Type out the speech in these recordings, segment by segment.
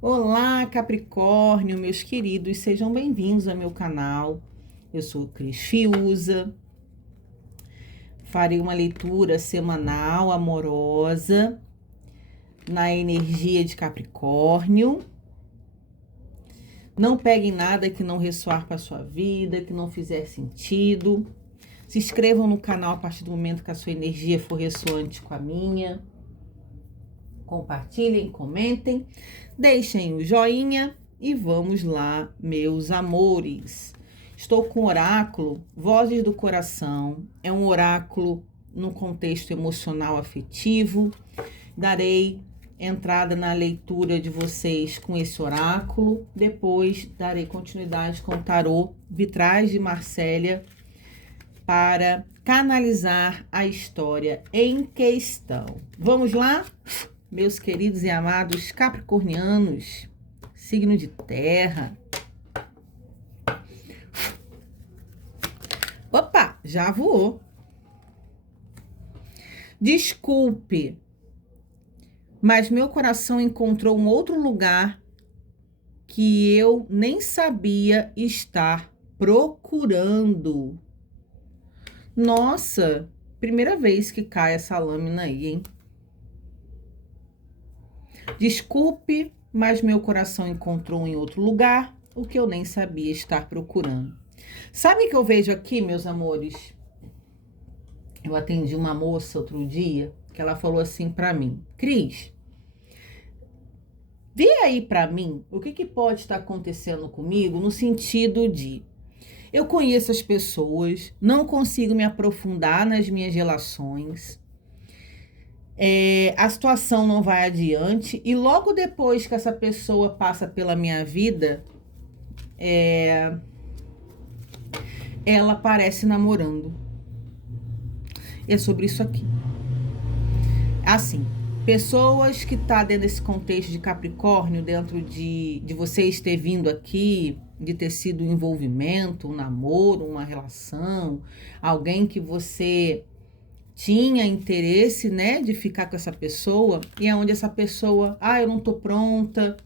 Olá, Capricórnio, meus queridos, sejam bem-vindos ao meu canal. Eu sou Cris Fiuza. Farei uma leitura semanal amorosa na energia de Capricórnio. Não peguem nada que não ressoar para a sua vida, que não fizer sentido. Se inscrevam no canal a partir do momento que a sua energia for ressoante com a minha. Compartilhem, comentem, deixem o joinha e vamos lá, meus amores. Estou com o oráculo Vozes do Coração. É um oráculo no contexto emocional afetivo. Darei entrada na leitura de vocês com esse oráculo. Depois darei continuidade com o tarô Vitrais de Marsella para canalizar a história em questão. Vamos lá? Meus queridos e amados capricornianos, signo de terra. Opa, já voou. Desculpe, mas meu coração encontrou um outro lugar que eu nem sabia estar procurando. Nossa, primeira vez que cai essa lâmina aí, hein? Desculpe, mas meu coração encontrou em outro lugar o que eu nem sabia estar procurando. Sabe o que eu vejo aqui, meus amores? Eu atendi uma moça outro dia que ela falou assim pra mim: Cris, vê aí pra mim o que pode estar acontecendo comigo no sentido de eu conheço as pessoas, não consigo me aprofundar nas minhas relações. A situação não vai adiante e logo depois que essa pessoa passa pela minha vida, ela aparece namorando. É sobre isso aqui. Assim, pessoas que tá dentro desse contexto de Capricórnio, dentro de vocês ter vindo aqui, de ter sido um envolvimento, um namoro, uma relação, alguém que você tinha interesse, né, de ficar com essa pessoa, e é onde essa pessoa, eu não tô pronta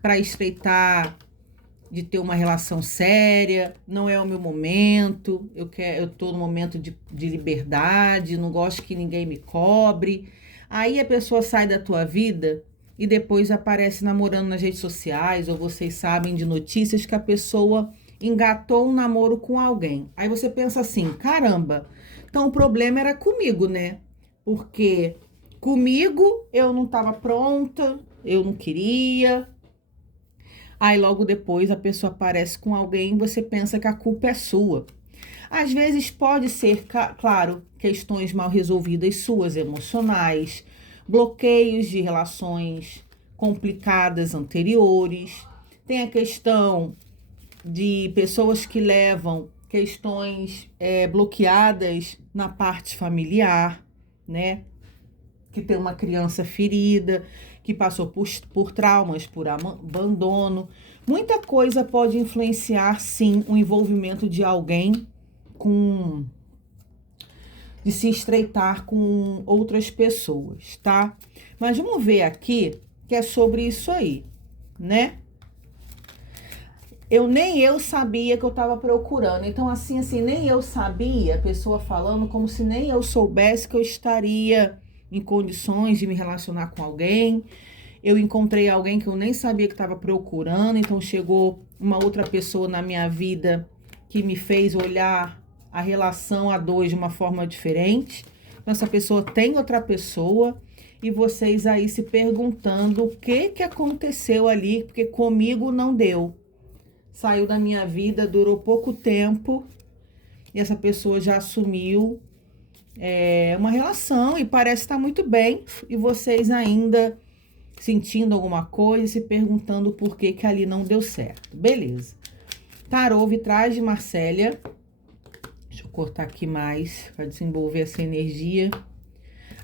para estreitar, de ter uma relação séria, não é o meu momento, eu tô no momento de liberdade, não gosto que ninguém me cobre. Aí a pessoa sai da tua vida e depois aparece namorando nas redes sociais, ou vocês sabem de notícias que a pessoa engatou um namoro com alguém. Aí você pensa assim, caramba, então o problema era comigo, né? Porque comigo eu não estava pronta, eu não queria. Aí logo depois a pessoa aparece com alguém e você pensa que a culpa é sua. Às vezes pode ser, claro, questões mal resolvidas suas, emocionais, bloqueios de relações complicadas anteriores. Tem a questão de pessoas que levam questões bloqueadas na parte familiar, né? Que tem uma criança ferida, que passou por traumas, por abandono. Muita coisa pode influenciar, sim, o envolvimento de alguém de se estreitar com outras pessoas, tá? Mas vamos ver aqui que é sobre isso aí, né? Nem eu sabia que eu estava procurando. Então, assim, nem eu sabia, a pessoa falando como se nem eu soubesse que eu estaria em condições de me relacionar com alguém. Eu encontrei alguém que eu nem sabia que estava procurando, então chegou uma outra pessoa na minha vida que me fez olhar a relação a dois de uma forma diferente. Então, essa pessoa tem outra pessoa e vocês aí se perguntando o que aconteceu ali, porque comigo não deu. Saiu da minha vida, durou pouco tempo e essa pessoa já assumiu uma relação e parece estar muito bem e vocês ainda sentindo alguma coisa e se perguntando por que ali não deu certo. Beleza. Tarô Vitrais de Marsella. Deixa eu cortar aqui mais para desenvolver essa energia.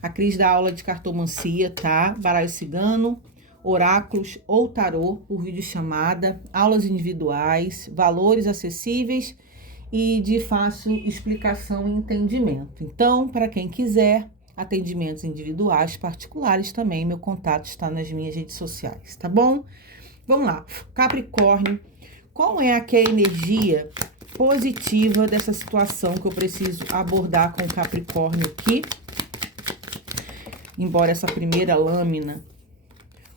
A Cris dá aula de cartomancia, tá? Baralho cigano, oráculos ou tarô por videochamada, aulas individuais, valores acessíveis e de fácil explicação e entendimento. Então, para quem quiser, atendimentos individuais, particulares também, meu contato está nas minhas redes sociais, tá bom? Vamos lá, Capricórnio, qual é a energia positiva dessa situação que eu preciso abordar com o Capricórnio aqui? Embora essa primeira lâmina,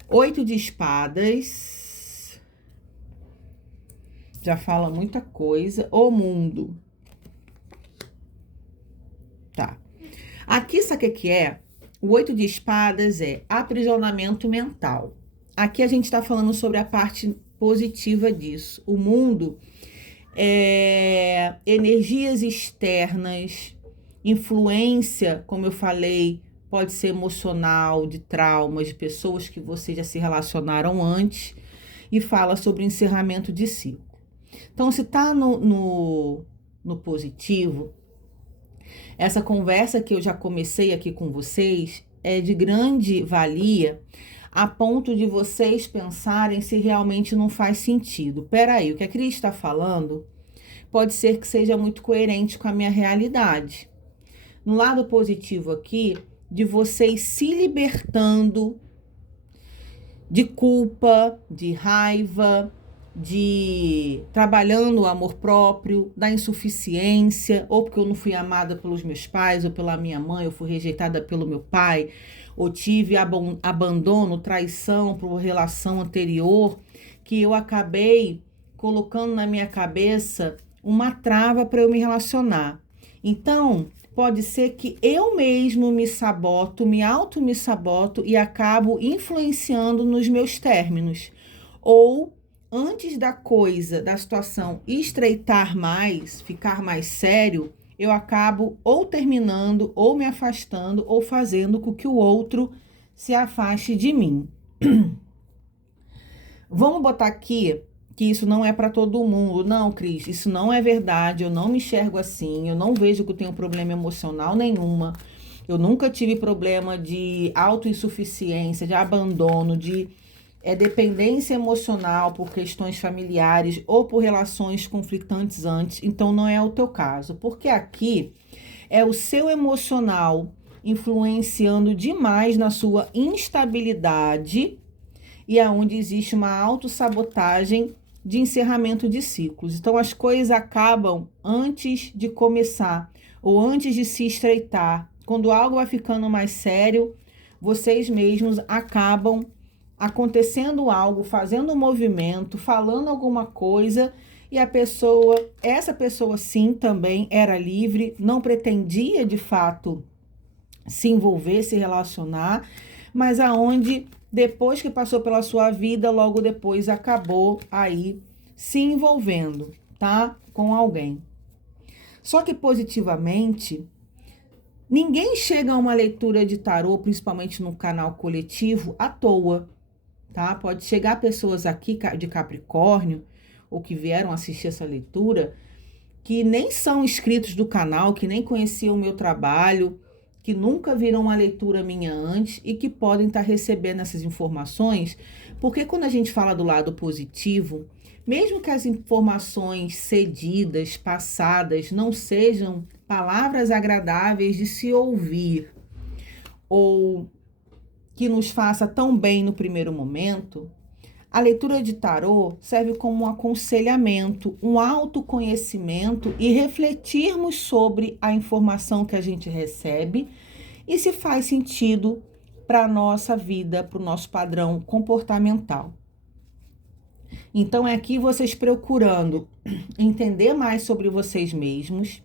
8 de espadas, já fala muita coisa. O mundo. Tá. Aqui, sabe o que é? O 8 de espadas é aprisionamento mental. Aqui a gente tá falando sobre a parte positiva disso. O mundo é energias externas, influência, como eu falei, pode ser emocional, de traumas, de pessoas que vocês já se relacionaram antes, e fala sobre encerramento de ciclo. Então, se tá no positivo, essa conversa que eu já comecei aqui com vocês é de grande valia, a ponto de vocês pensarem se realmente não faz sentido. Peraí, o que a Cris está falando pode ser que seja muito coerente com a minha realidade. No lado positivo aqui, de vocês se libertando de culpa, de raiva, de trabalhando o amor próprio, da insuficiência, ou porque eu não fui amada pelos meus pais, ou pela minha mãe, ou fui rejeitada pelo meu pai, ou tive abandono, traição por uma relação anterior, que eu acabei colocando na minha cabeça uma trava para eu me relacionar. Então, pode ser que eu mesmo me saboto, me auto-me-saboto e acabo influenciando nos meus términos. Ou, antes da coisa, da situação estreitar mais, ficar mais sério, eu acabo ou terminando, ou me afastando, ou fazendo com que o outro se afaste de mim. Vamos botar aqui que isso não é para todo mundo. Não, Cris, isso não é verdade. Eu não me enxergo assim. Eu não vejo que eu tenho problema emocional nenhuma. Eu nunca tive problema de autoinsuficiência, de abandono, de dependência emocional por questões familiares ou por relações conflitantes antes. Então, não é o teu caso. Porque aqui é o seu emocional influenciando demais na sua instabilidade e aonde existe uma autossabotagem de encerramento de ciclos. Então, as coisas acabam antes de começar ou antes de se estreitar. Quando algo vai ficando mais sério, vocês mesmos acabam acontecendo algo, fazendo um movimento, falando alguma coisa e essa pessoa sim também era livre, não pretendia de fato se envolver, se relacionar, mas aonde depois que passou pela sua vida, logo depois acabou aí se envolvendo, tá? Com alguém. Só que positivamente, ninguém chega a uma leitura de tarô, principalmente no canal coletivo, à toa, tá? Pode chegar pessoas aqui de Capricórnio, ou que vieram assistir essa leitura, que nem são inscritos do canal, que nem conheciam o meu trabalho, que nunca viram uma leitura minha antes e que podem estar recebendo essas informações, porque quando a gente fala do lado positivo, mesmo que as informações cedidas, passadas, não sejam palavras agradáveis de se ouvir, ou que nos faça tão bem no primeiro momento, a leitura de tarô serve como um aconselhamento, um autoconhecimento e refletirmos sobre a informação que a gente recebe e se faz sentido para a nossa vida, para o nosso padrão comportamental. Então, é aqui vocês procurando entender mais sobre vocês mesmos,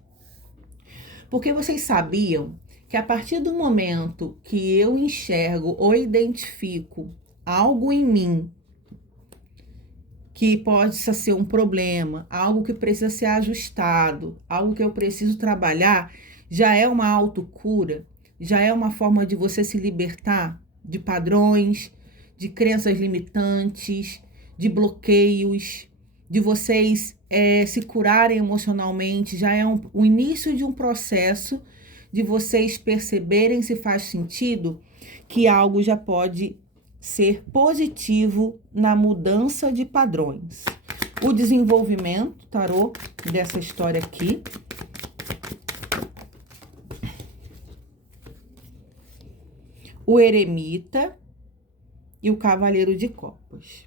porque vocês sabiam que a partir do momento que eu enxergo ou identifico algo em mim que pode ser um problema, algo que precisa ser ajustado, algo que eu preciso trabalhar, já é uma autocura, já é uma forma de você se libertar de padrões, de crenças limitantes, de bloqueios, de vocês se curarem emocionalmente, já é o início de um processo de vocês perceberem se faz sentido que algo já pode ser positivo na mudança de padrões. O desenvolvimento, tarô, dessa história aqui. O eremita e o cavaleiro de copas.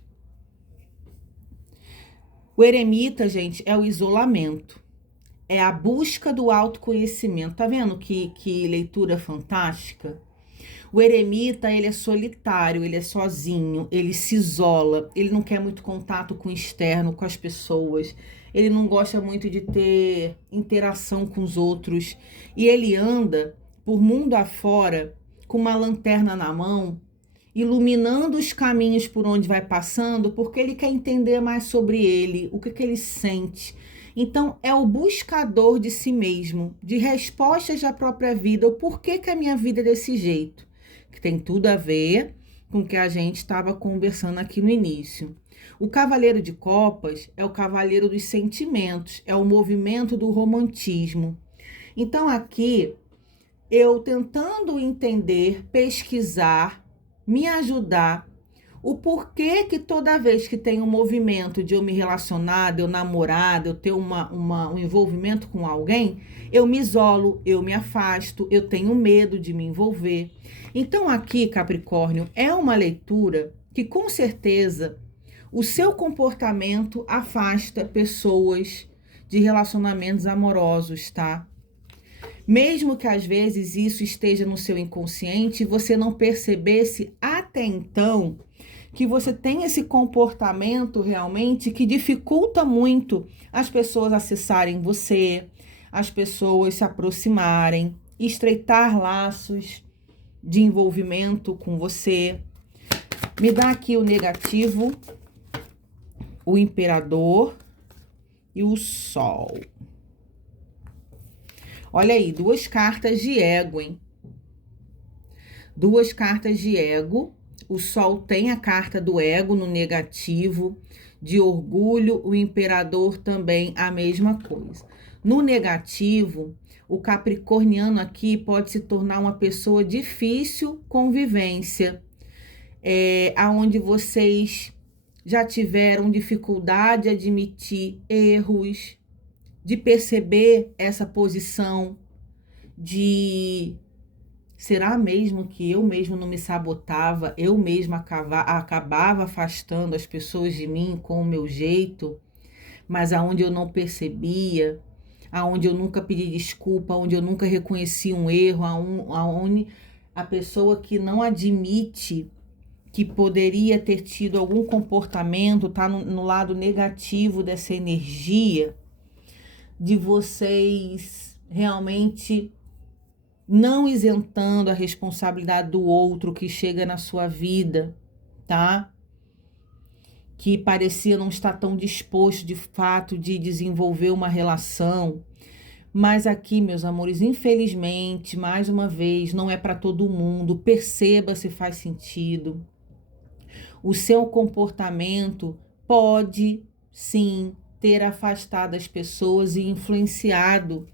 O eremita, gente, é o isolamento. É a busca do autoconhecimento. Tá vendo que leitura fantástica? O eremita, ele é solitário, ele é sozinho, ele se isola, ele não quer muito contato com o externo, com as pessoas, ele não gosta muito de ter interação com os outros, e ele anda por mundo afora com uma lanterna na mão, iluminando os caminhos por onde vai passando, porque ele quer entender mais sobre ele, o que ele sente. Então, é o buscador de si mesmo, de respostas da própria vida, o porquê que a minha vida é desse jeito, que tem tudo a ver com o que a gente estava conversando aqui no início. O cavaleiro de copas é o cavaleiro dos sentimentos, é o movimento do romantismo. Então, aqui, eu tentando entender, pesquisar, me ajudar, o porquê que toda vez que tem um movimento de eu me relacionar, de eu namorar, de eu ter um envolvimento com alguém, eu me isolo, eu me afasto, eu tenho medo de me envolver. Então aqui, Capricórnio, é uma leitura que com certeza o seu comportamento afasta pessoas de relacionamentos amorosos, tá? Mesmo que às vezes isso esteja no seu inconsciente e você não percebesse até então que você tem esse comportamento realmente que dificulta muito as pessoas acessarem você, as pessoas se aproximarem, estreitar laços de envolvimento com você. Me dá aqui o negativo, o imperador e o sol. Olha aí, 2 cartas de ego, hein? 2 cartas de ego. O sol tem a carta do ego no negativo, de orgulho, o imperador também a mesma coisa. No negativo, o capricorniano aqui pode se tornar uma pessoa difícil convivência, aonde vocês já tiveram dificuldade de admitir erros, de perceber essa posição de será mesmo que eu mesmo não me sabotava, eu mesma acabava afastando as pessoas de mim com o meu jeito, mas aonde eu não percebia, aonde eu nunca pedi desculpa, aonde eu nunca reconheci um erro, aonde a pessoa que não admite que poderia ter tido algum comportamento, tá no lado negativo dessa energia, de vocês realmente não isentando a responsabilidade do outro que chega na sua vida, tá? Que parecia não estar tão disposto de fato de desenvolver uma relação. Mas aqui, meus amores, infelizmente, mais uma vez, não é para todo mundo. Perceba se faz sentido. O seu comportamento pode, sim, ter afastado as pessoas e influenciado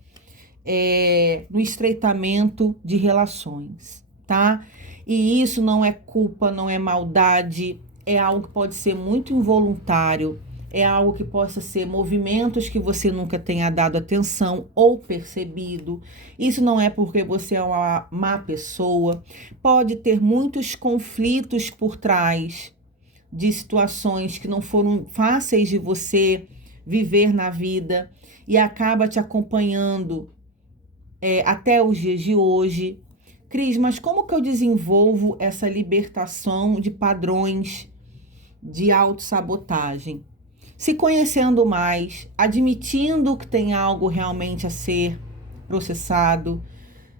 no estreitamento de relações, tá? E isso não é culpa, não é maldade, é algo que pode ser muito involuntário, é algo que possa ser movimentos que você nunca tenha dado atenção ou percebido. Isso não é porque você é uma má pessoa, pode ter muitos conflitos por trás de situações que não foram fáceis de você viver na vida e acaba te acompanhando até os dias de hoje. Cris, mas como que eu desenvolvo essa libertação de padrões de autossabotagem? Se conhecendo mais, admitindo que tem algo realmente a ser processado,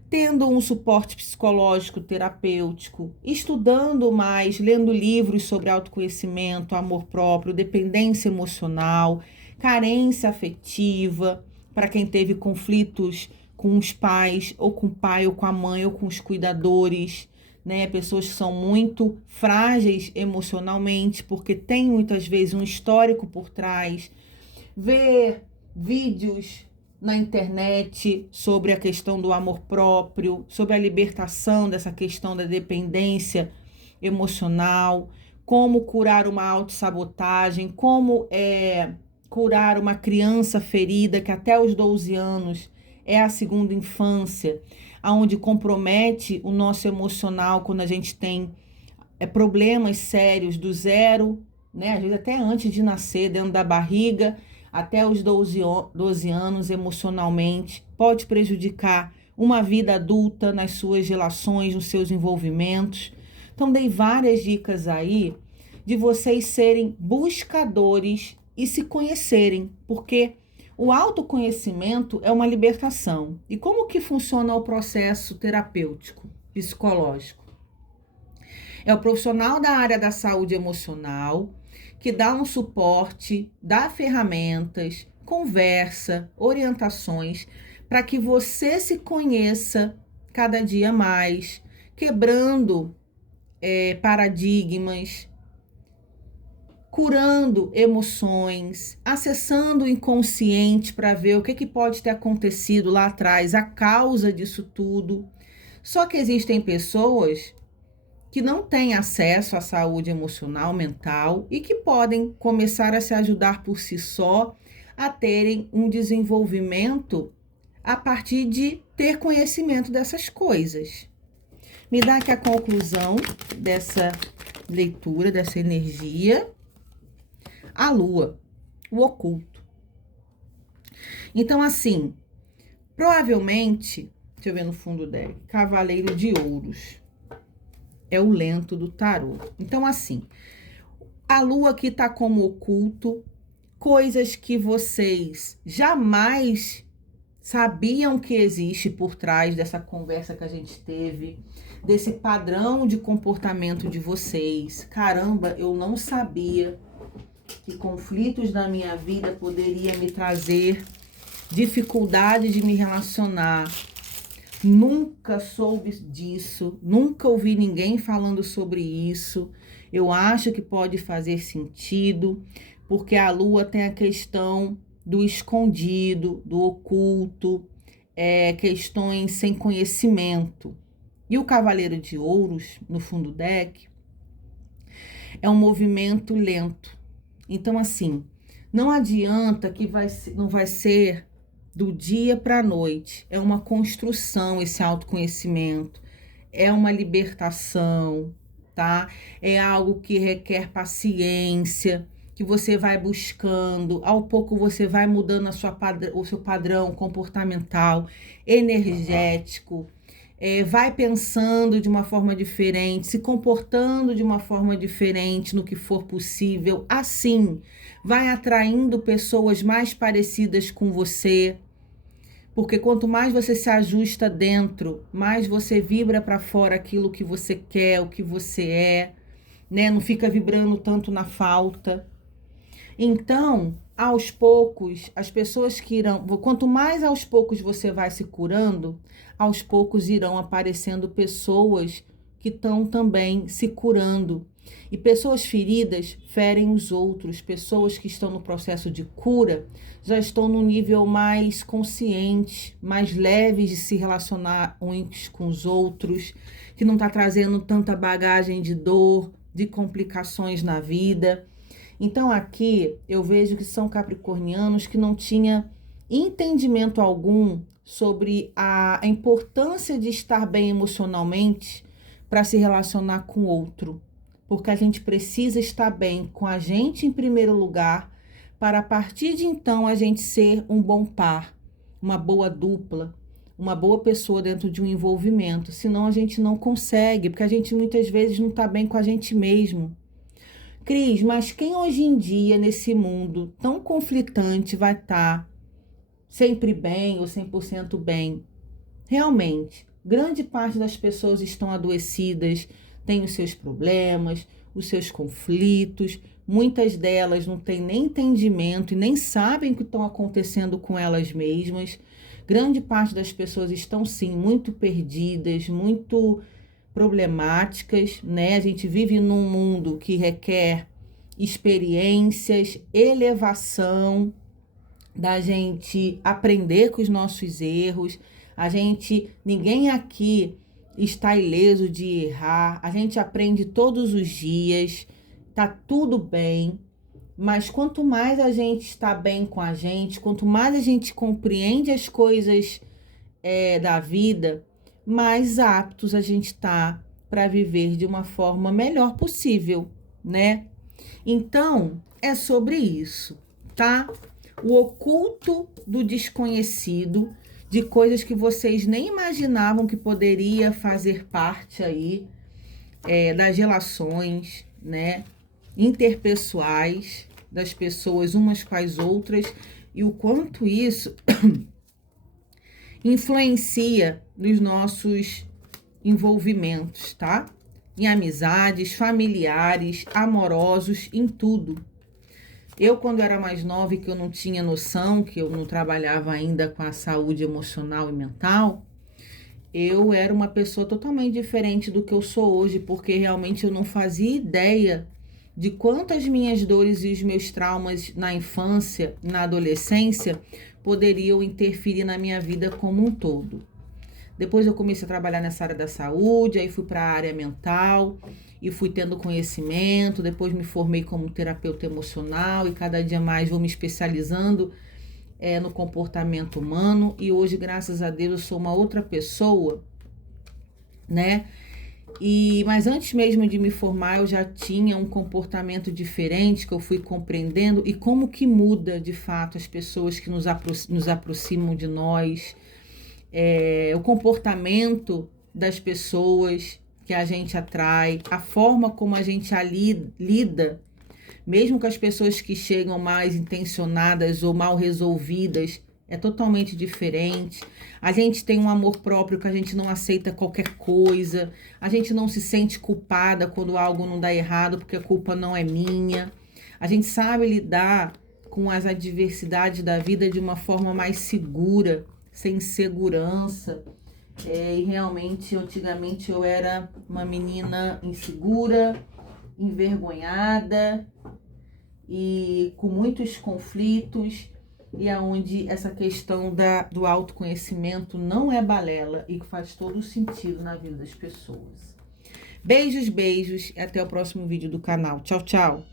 tendo um suporte psicológico terapêutico, estudando mais, lendo livros sobre autoconhecimento, amor próprio, dependência emocional, carência afetiva, para quem teve conflitos com os pais, ou com o pai, ou com a mãe, ou com os cuidadores, né? Pessoas que são muito frágeis emocionalmente, porque tem muitas vezes um histórico por trás. Ver vídeos na internet sobre a questão do amor próprio, sobre a libertação dessa questão da dependência emocional, como curar uma autossabotagem, como curar uma criança ferida que até os 12 anos é a segunda infância, onde compromete o nosso emocional quando a gente tem problemas sérios do 0 né? Às vezes até antes de nascer, dentro da barriga, até os 12 anos emocionalmente, pode prejudicar uma vida adulta nas suas relações, nos seus envolvimentos. Então, dei várias dicas aí de vocês serem buscadores e se conhecerem, porque o autoconhecimento é uma libertação. E como que funciona o processo terapêutico, psicológico? É o profissional da área da saúde emocional que dá um suporte, dá ferramentas, conversa, orientações para que você se conheça cada dia mais, quebrando paradigmas, curando emoções, acessando o inconsciente para ver o que pode ter acontecido lá atrás, a causa disso tudo. Só que existem pessoas que não têm acesso à saúde emocional, mental e que podem começar a se ajudar por si só a terem um desenvolvimento a partir de ter conhecimento dessas coisas. Me dá aqui a conclusão dessa leitura, dessa energia. A lua, o oculto. Então, assim, provavelmente, deixa eu ver no fundo dele, Cavaleiro de Ouros. É o lento do tarô. Então, assim, a lua aqui tá como oculto, coisas que vocês jamais sabiam que existe por trás dessa conversa que a gente teve, desse padrão de comportamento de vocês. Caramba, eu não sabia que conflitos da minha vida poderiam me trazer dificuldade de me relacionar. Nunca soube disso, nunca ouvi ninguém falando sobre isso. Eu acho que pode fazer sentido, porque a lua tem a questão do escondido, do oculto, questões sem conhecimento. E o Cavaleiro de Ouros, no fundo do deck, é um movimento lento. Então, assim, não adianta que não vai ser do dia para a noite. É uma construção esse autoconhecimento, é uma libertação, tá? É algo que requer paciência, que você vai buscando, ao pouco você vai mudando o seu padrão comportamental, energético, vai pensando de uma forma diferente, se comportando de uma forma diferente no que for possível. Assim, vai atraindo pessoas mais parecidas com você, porque quanto mais você se ajusta dentro, mais você vibra para fora aquilo que você quer, o que você é, né? Não fica vibrando tanto na falta. Então, aos poucos, as pessoas que irão... Quanto mais aos poucos você vai se curando, aos poucos irão aparecendo pessoas que estão também se curando. E pessoas feridas ferem os outros. Pessoas que estão no processo de cura já estão no nível mais consciente, mais leves de se relacionar uns com os outros, que não está trazendo tanta bagagem de dor, de complicações na vida. Então aqui eu vejo que são capricornianos que não tinham entendimento algum sobre a importância de estar bem emocionalmente para se relacionar com o outro. Porque a gente precisa estar bem com a gente em primeiro lugar, para a partir de então a gente ser um bom par, uma boa dupla, uma boa pessoa dentro de um envolvimento. Senão a gente não consegue, porque a gente muitas vezes não está bem com a gente mesmo. Cris, mas quem hoje em dia, nesse mundo tão conflitante, vai estar sempre bem ou 100% bem? Realmente, grande parte das pessoas estão adoecidas, têm os seus problemas, os seus conflitos. Muitas delas não têm nem entendimento e nem sabem o que estão acontecendo com elas mesmas. Grande parte das pessoas estão, sim, muito perdidas, muito problemáticas, né? A gente vive num mundo que requer experiências, elevação, da gente aprender com os nossos erros. Ninguém aqui está ileso de errar. A gente aprende todos os dias, tá tudo bem. Mas quanto mais a gente está bem com a gente, quanto mais a gente compreende as coisas da vida, mais aptos a gente está para viver de uma forma melhor possível, né? Então, é sobre isso, tá? O oculto do desconhecido, de coisas que vocês nem imaginavam que poderia fazer parte aí das relações, né, interpessoais das pessoas umas com as outras, e o quanto isso influencia nos nossos envolvimentos, tá? Em amizades, familiares, amorosos, em tudo. Eu, quando era mais nova e que eu não tinha noção, que eu não trabalhava ainda com a saúde emocional e mental, eu era uma pessoa totalmente diferente do que eu sou hoje, porque realmente eu não fazia ideia de quantas minhas dores e os meus traumas na infância, na adolescência, poderiam interferir na minha vida como um todo. Depois eu comecei a trabalhar nessa área da saúde, aí fui para a área mental e fui tendo conhecimento, depois me formei como terapeuta emocional e cada dia mais vou me especializando no comportamento humano, e hoje, graças a Deus, eu sou uma outra pessoa, né? Mas antes mesmo de me formar, eu já tinha um comportamento diferente que eu fui compreendendo, e como que muda de fato as pessoas que nos aproximam de nós, o comportamento das pessoas que a gente atrai, a forma como a gente lida, mesmo com as pessoas que chegam mais intencionadas ou mal resolvidas, é totalmente diferente. A gente tem um amor próprio, que a gente não aceita qualquer coisa, a gente não se sente culpada quando algo não dá errado, porque a culpa não é minha. A gente sabe lidar com as adversidades da vida de uma forma mais segura, sem insegurança. E realmente, antigamente eu era uma menina insegura, envergonhada e com muitos conflitos, e aonde essa questão do autoconhecimento não é balela e que faz todo sentido na vida das pessoas. Beijos, beijos, e até o próximo vídeo do canal. Tchau, tchau!